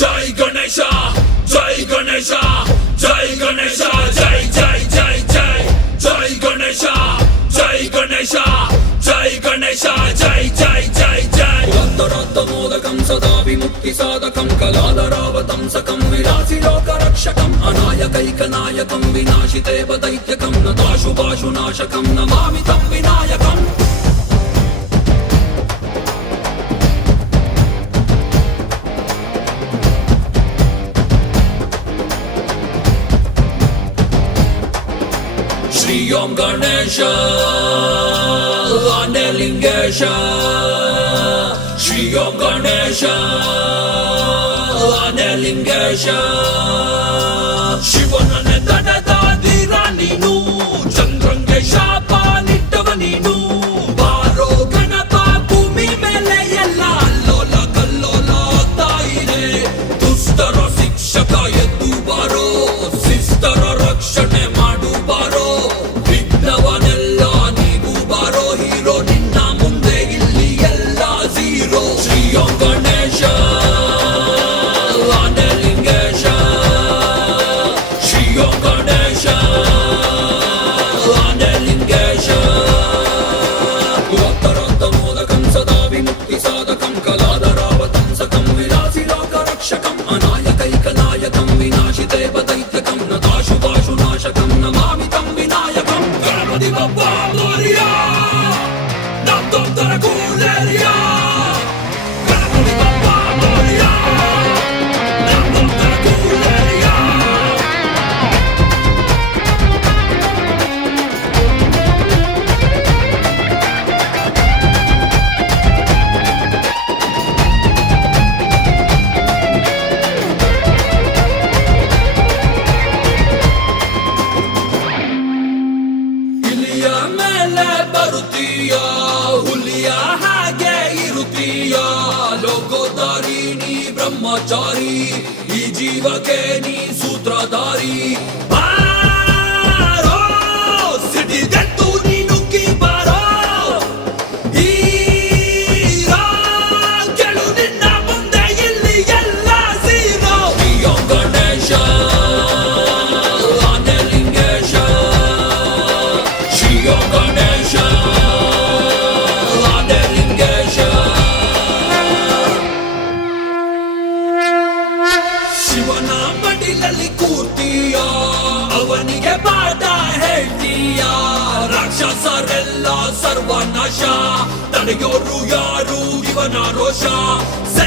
జై గణేశ జై గణేశ జై గణేశ జై జై జై జై జై గణేశ జై గణేశ జై గణేశ జై జై జై జై. రక్తమోదకం సదా విముక్తి సాధకం కళాధరావతం సకం విలాసి లోక రక్షకం అనాయకైక నాయకం వినాశితే దైత్యకం నతాశుభాషు నాశకం నమామి తం Vinayakam. Shri Om Ganesha Analingesha Shri Om Ganesha Analingesha Shivana Netanadadi Rani Nu Again. ni ರಾಕ್ಷಸರೆಲ್ಲ ಸರ್ವನಾಶ ತಡೆಯೋರು ಯಾರು ಇವನ ರೋಷ ಸೇ